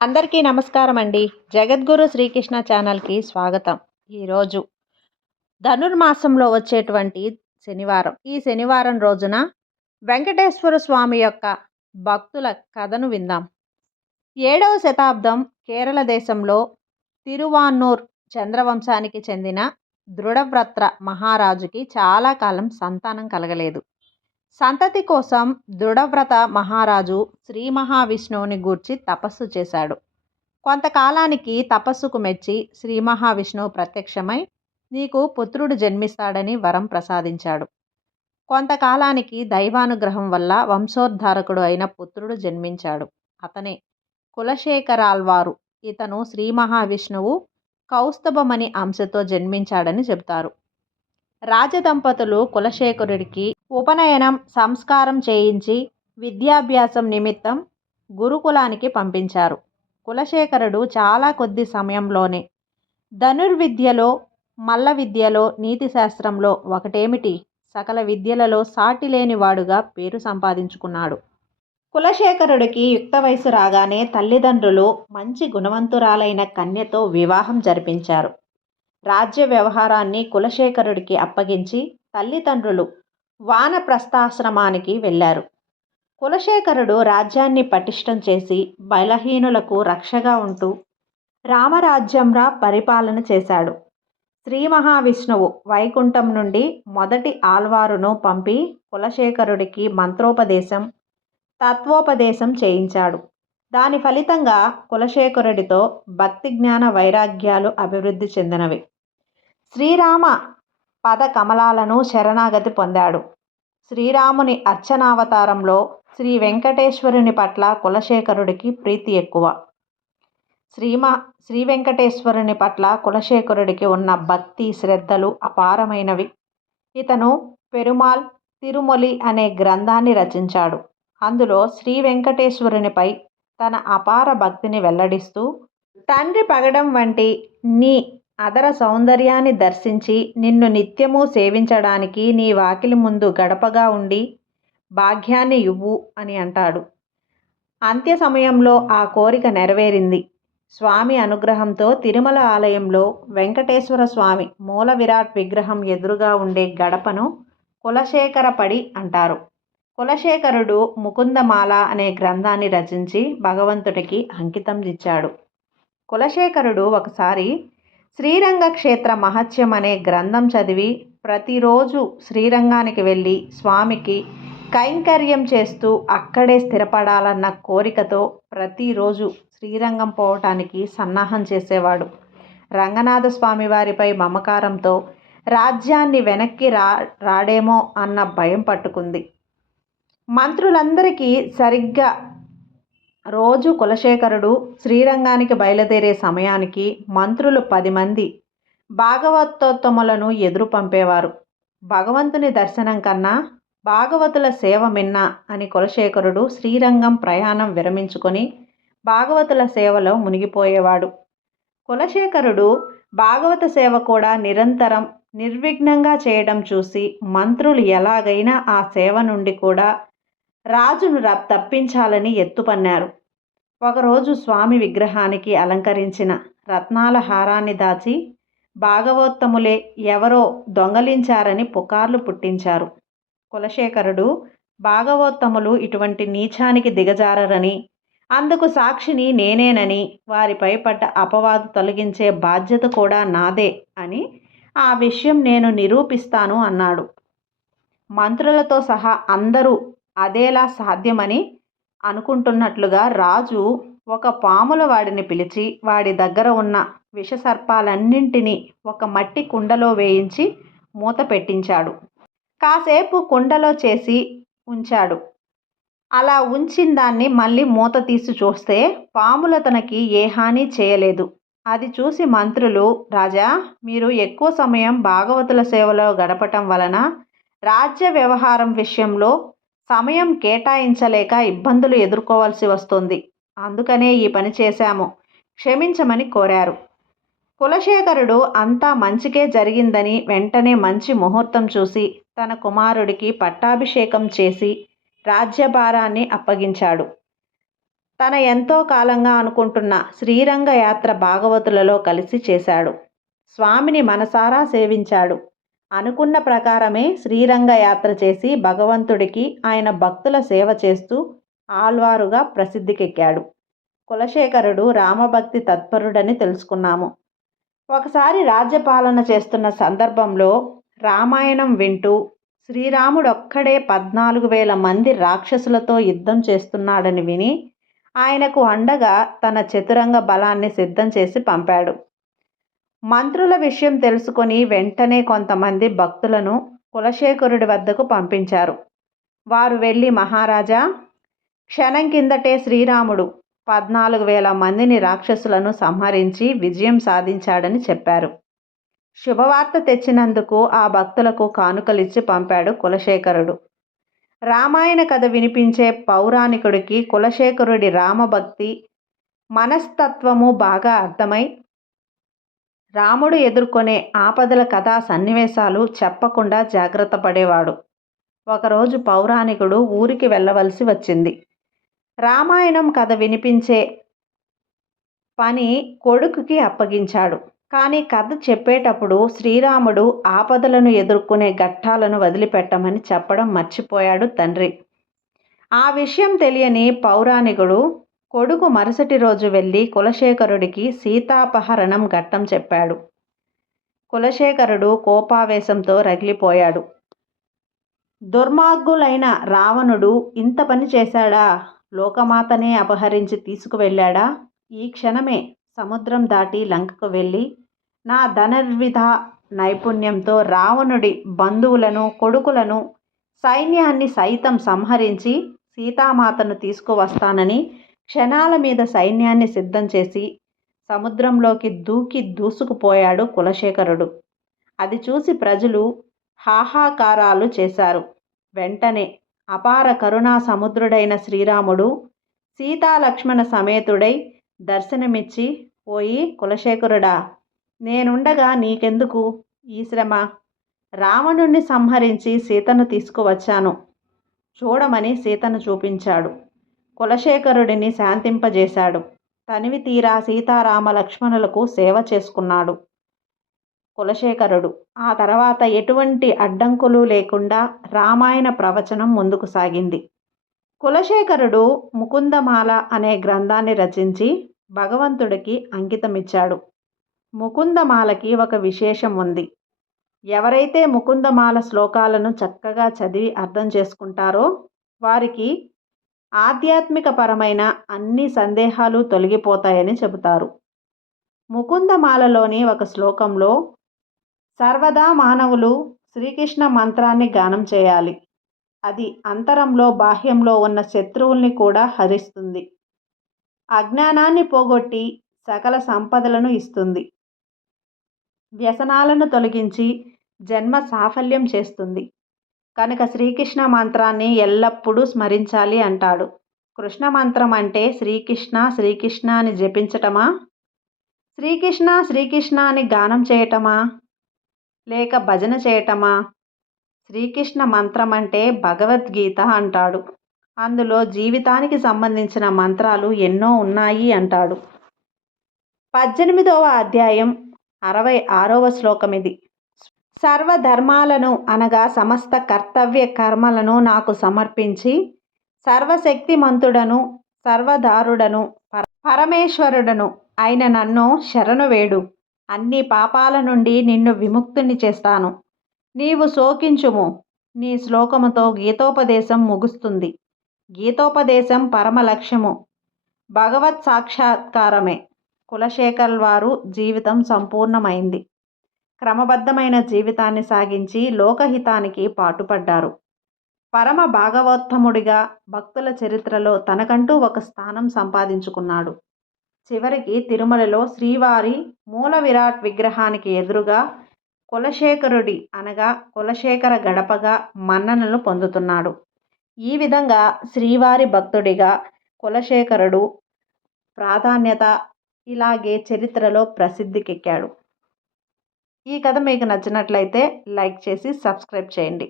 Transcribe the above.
అందరికీ నమస్కారం అండి జగద్గురు శ్రీకృష్ణ ఛానల్కి స్వాగతం. ఈరోజు ధనుర్మాసంలో వచ్చేటువంటి శనివారం. ఈ శనివారం రోజున వెంకటేశ్వర స్వామి యొక్క భక్తుల కథను విందాం. ఏడవ శతాబ్దం కేరళ దేశంలో తిరువాన్నూర్ చంద్రవంశానికి చెందిన దృఢవ్రత్ర మహారాజుకి చాలా కాలం సంతానం కలగలేదు. సంతతి కోసం దృఢవ్రత మహారాజు శ్రీ మహావిష్ణువుని గూర్చి తపస్సు చేశాడు. కొంతకాలానికి తపస్సుకు మెచ్చి శ్రీ మహావిష్ణువు ప్రత్యక్షమై నీకు పుత్రుడు జన్మిస్తాడని వరం ప్రసాదించాడు. కొంతకాలానికి దైవానుగ్రహం వల్ల వంశోద్ధారకుడు అయిన పుత్రుడు జన్మించాడు. అతనే కులశేఖరాల్వారు. ఇతను శ్రీ మహావిష్ణువు కౌస్తభమణి అంశతో జన్మించాడని చెబుతారు. రాజదంపతులు కులశేఖరుడికి ఉపనయనం సంస్కారం చేయించి విద్యాభ్యాసం నిమిత్తం గురుకులానికి పంపించారు. కులశేఖరుడు చాలా కొద్ది సమయంలోనే ధనుర్విద్యలో మల్ల విద్యలో నీతిశాస్త్రంలో ఒకటేమిటి? సకల విద్యలలో సాటి లేనివాడుగా పేరు సంపాదించుకున్నాడు. కులశేఖరుడికి యుక్త వయసు రాగానే తల్లిదండ్రులు మంచి గుణవంతురాలైన కన్యతో వివాహం జరిపించారు. రాజ్య వ్యవహారాన్ని కులశేఖరుడికి అప్పగించి తల్లిదండ్రులు వానప్రస్థాశ్రమానికి వెళ్ళారు. కులశేఖరుడు రాజ్యాన్ని పటిష్టం చేసి బలహీనులకు రక్షగా ఉంటూ రామరాజ్యంరా పరిపాలన చేశాడు. శ్రీ మహావిష్ణువు వైకుంఠం నుండి మొదటి ఆల్వారును పంపి కులశేఖరుడికి మంత్రోపదేశం తత్వోపదేశం చేయించాడు. దాని ఫలితంగా కులశేఖరుడితో భక్తి జ్ఞాన వైరాగ్యాలు అభివృద్ధి చెందినవి. శ్రీరామ పద కమలాలను శరణాగతి పొందాడు. శ్రీరాముని అర్చనావతారంలో శ్రీ వెంకటేశ్వరుని పట్ల కులశేఖరుడికి ప్రీతి ఎక్కువ. శ్రీమ శ్రీ వెంకటేశ్వరుని పట్ల కులశేఖరుడికి ఉన్న భక్తి శ్రద్ధలు అపారమైనవి. ఇతను పెరుమాల్ తిరుమలి అనే గ్రంథాన్ని రచించాడు. అందులో శ్రీ వెంకటేశ్వరునిపై తన అపార భక్తిని వెల్లడిస్తూ తండ్రి పగడం వంటి నీ అదర సౌందర్యాన్ని దర్శించి నిన్ను నిత్యము సేవించడానికి నీ వాకిలి ముందు గడపగా ఉండి భాగ్యాన్ని ఇవ్వు అని అంటాడు. అంత్య సమయంలో ఆ కోరిక నెరవేరింది. స్వామి అనుగ్రహంతో తిరుమల ఆలయంలో వెంకటేశ్వర స్వామి మూల విరాట్ విగ్రహం ఎదురుగా ఉండే గడపను కులశేఖరపడి అంటారు. కులశేఖరుడు ముకుందమాల అనే గ్రంథాన్ని రచించి భగవంతుడికి అంకితం ఇచ్చాడు. కులశేఖరుడు ఒకసారి శ్రీరంగ క్షేత్ర మహత్యం అనే గ్రంథం చదివి ప్రతిరోజు శ్రీరంగానికి వెళ్ళి స్వామికి కైంకర్యం చేస్తూ అక్కడే స్థిరపడాలన్న కోరికతో ప్రతిరోజు శ్రీరంగం పోవటానికి సన్నాహం చేసేవాడు. రంగనాథ స్వామి వారిపై మమకారంతో రాజ్యాన్ని వెనక్కి రా రాడేమో అన్న భయం పట్టుకుంది. మంత్రులందరికీ సరిగ్గా రోజు కులశేఖరుడు శ్రీరంగానికి బయలుదేరే సమయానికి మంత్రులు పది మంది భాగవతోత్తములను ఎదురు పంపేవారు. భగవంతుని దర్శనం కన్నా భాగవతుల సేవ మిన్న అని కులశేఖరుడు శ్రీరంగం ప్రయాణం విరమించుకొని భాగవతుల సేవలో మునిగిపోయేవాడు. కులశేఖరుడు భాగవత సేవ కూడా నిరంతరం నిర్విఘ్నంగా చేయడం చూసి మంత్రులు ఎలాగైనా ఆ సేవ నుండి కూడా రాజును తప్పించాలని ఎత్తుపన్నారు. ఒకరోజు స్వామి విగ్రహానికి అలంకరించిన రత్నాల హారాన్ని దాచి భాగవోత్తములే ఎవరో దొంగలించారని పుకార్లు పుట్టించారు. కులశేఖరుడు భాగవోత్తములు ఇటువంటి నీచానికి దిగజారరని అందుకు సాక్షిని నేనేనని వారిపై పడ్డ అపవాదు తొలగించే బాధ్యత కూడా నాదే అని ఆ విషయం నేను నిరూపిస్తాను అన్నాడు. మంత్రులతో సహా అందరూ అదేలా సాధ్యమని అనుకుంటున్నట్లుగా రాజు ఒక పాముల వాడిని పిలిచి వాడి దగ్గర ఉన్న విషసర్పాలన్నింటినీ ఒక మట్టి కుండలో వేయించి మూత పెట్టించాడు. కాసేపు కుండలో చేసి ఉంచాడు. అలా ఉంచిన దాన్ని మళ్ళీ మూత తీసి చూస్తే పాముల తనకి ఏ హాని చేయలేదు. అది చూసి మంత్రులు రాజా మీరు ఎక్కువ సమయం భాగవతుల సేవలో గడపటం వలన రాజ్య వ్యవహారం విషయంలో సమయం కేటాయించలేక ఇబ్బందులు ఎదుర్కోవాల్సి వస్తుంది. అందుకనే ఈ పని చేశాము. క్షమించమని కోరారు. కులశేఖరుడు అంతా మంచికే జరిగిందని వెంటనే మంచి ముహూర్తం చూసి తన కుమారుడికి పట్టాభిషేకం చేసి రాజ్యభారాన్ని అప్పగించాడు. తన ఎంతో కాలంగా అనుకుంటున్న శ్రీరంగ యాత్ర భాగవతులలో కలిసి చేశాడు. స్వామిని మనసారా సేవించాడు. అనుకున్న ప్రకారమే శ్రీరంగ యాత్ర చేసి భగవంతుడికి ఆయన భక్తుల సేవ చేస్తూ ఆళ్వారుగా ప్రసిద్ధికెక్కాడు. కులశేఖరుడు రామభక్తి తత్పరుడని తెలుసుకున్నాము. ఒకసారి రాజ్యపాలన చేస్తున్న సందర్భంలో రామాయణం వింటూ శ్రీరాముడొక్కడే పద్నాలుగు వేల మంది రాక్షసులతో యుద్ధం చేస్తున్నాడని విని ఆయనకు అండగా తన చతురంగ బలాన్ని సిద్ధం చేసి పంపాడు. మంత్రుల విషయం తెలుసుకొని వెంటనే కొంతమంది భక్తులను కులశేఖరుడి వద్దకు పంపించారు. వారు వెళ్ళి మహారాజా క్షణం కిందటే శ్రీరాముడు పద్నాలుగు వేల మందిని రాక్షసులను సంహరించి విజయం సాధించాడని చెప్పారు. శుభవార్త తెచ్చినందుకు ఆ భక్తులకు కానుకలిచ్చి పంపాడు కులశేఖరుడు. రామాయణ కథ వినిపించే పౌరాణికుడికి కులశేఖరుడి రామభక్తి మనస్తత్వము బాగా అర్థమై రాముడు ఎదుర్కొనే ఆపదల కథా సన్నివేశాలు చెప్పకుండా జాగ్రత్త పడేవాడు. ఒకరోజు పౌరాణికుడు ఊరికి వెళ్ళవలసి వచ్చింది. రామాయణం కథ వినిపించే పని కొడుకుకి అప్పగించాడు. కానీ కథ చెప్పేటప్పుడు శ్రీరాముడు ఆపదలను ఎదుర్కొనే ఘట్టాలను వదిలిపెట్టమని చెప్పడం మర్చిపోయాడు తండ్రి. ఆ విషయం తెలియని పౌరాణికుడు కొడుకు మరుసటి రోజు వెళ్ళి కులశేఖరుడికి సీతాపహరణం ఘట్టం చెప్పాడు. కులశేఖరుడు కోపావేశంతో రగిలిపోయాడు. దుర్మార్గులైన రావణుడు ఇంత పని చేశాడా? లోకమాతనే అపహరించి తీసుకువెళ్ళాడా? ఈ క్షణమే సముద్రం దాటి లంకకు వెళ్ళి నా ధనుర్విధ నైపుణ్యంతో రావణుడి బంధువులను కొడుకులను సైన్యాన్ని సైతం సంహరించి సీతామాతను తీసుకువస్తానని క్షణాల మీద సైన్యాన్ని సిద్ధం చేసి సముద్రంలోకి దూకి దూసుకుపోయాడు కులశేఖరుడు. అది చూసి ప్రజలు హాహాకారాలు చేశారు. వెంటనే అపార కరుణా సముద్రుడైన శ్రీరాముడు సీతాలక్ష్మణ సమేతుడై దర్శనమిచ్చి పోయి కులశేఖరుడా నేనుండగా నీకెందుకు ఈ శ్రమ? రావణుణ్ణి సంహరించి సీతను తీసుకువచ్చాను. చూడమని సీతను చూపించాడు. కులశేఖరుడిని శాంతింపజేశాడు. తనివి తీరా సీతారామ లక్ష్మణులకు సేవ చేసుకున్నాడు. కులశేఖరుడు ఆ తర్వాత ఎటువంటి అడ్డంకులు లేకుండా రామాయణ ప్రవచనం ముందుకు సాగింది. కులశేఖరుడు ముకుందమాల అనే గ్రంథాన్ని రచించి భగవంతుడికి అంకితమిచ్చాడు. ముకుందమాలకి ఒక విశేషం ఉంది. ఎవరైతే ముకుందమాల శ్లోకాలను చక్కగా చదివి అర్థం చేసుకుంటారో వారికి ఆధ్యాత్మికపరమైన అన్ని సందేహాలు తొలగిపోతాయని చెబుతారు. ముకుందమాలలోని ఒక శ్లోకంలో సర్వదా మానవులు శ్రీకృష్ణ మంత్రాన్ని గానం చేయాలి. అది అంతరంలో బాహ్యంలో ఉన్న శత్రువుల్ని కూడా హరిస్తుంది. అజ్ఞానాన్ని పోగొట్టి సకల సంపదలను ఇస్తుంది. వ్యసనాలను తొలగించి జన్మ సాఫల్యం చేస్తుంది. కనుక శ్రీకృష్ణ మంత్రాన్ని ఎల్లప్పుడూ స్మరించాలి అంటాడు. కృష్ణ మంత్రం అంటే శ్రీకృష్ణ శ్రీకృష్ణ అని జపించటమా? శ్రీకృష్ణ శ్రీకృష్ణ అని గానం చేయటమా? లేక భజన చేయటమా? శ్రీకృష్ణ మంత్రం అంటే భగవద్గీత అంటాడు. అందులో జీవితానికి సంబంధించిన మంత్రాలు ఎన్నో ఉన్నాయి అంటాడు. పద్దెనిమిదవ అధ్యాయం అరవై ఆరవ శ్లోకం ఇది. సర్వధర్మాలను అనగా సమస్త కర్తవ్య కర్మలను నాకు సమర్పించి సర్వశక్తిమంతుడను సర్వదారుడను పరమేశ్వరుడను అయిన నన్ను శరణు వేడు. అన్ని పాపాల నుండి నిన్ను విముక్తుని చేస్తాను. నీవు శోకించుము. నీ శ్లోకముతో గీతోపదేశం ముగుస్తుంది. గీతోపదేశం పరమ లక్ష్యము భగవత్ సాక్షాత్కారమే. కులశేఖర్ వారు జీవితం సంపూర్ణమైంది. క్రమబద్ధమైన జీవితాన్ని సాగించి లోకహితానికి పాటుపడ్డారు. పరమ భాగవోత్తముడిగా భక్తుల చరిత్రలో తనకంటూ ఒక స్థానం సంపాదించుకున్నాడు. చివరికి తిరుమలలో శ్రీవారి మూల విరాట్ విగ్రహానికి ఎదురుగా కులశేఖరుడి అనగా కులశేఖర గడపగా మన్ననలు పొందుతున్నాడు. ఈ విధంగా శ్రీవారి భక్తుడిగా కులశేఖరుడు ప్రాధాన్యత ఇలాగే చరిత్రలో ప్రసిద్ధికెక్కాడు. ఈ కథ మీకు నచ్చినట్లయితే లైక్ చేసి సబ్స్క్రైబ్ చేయండి.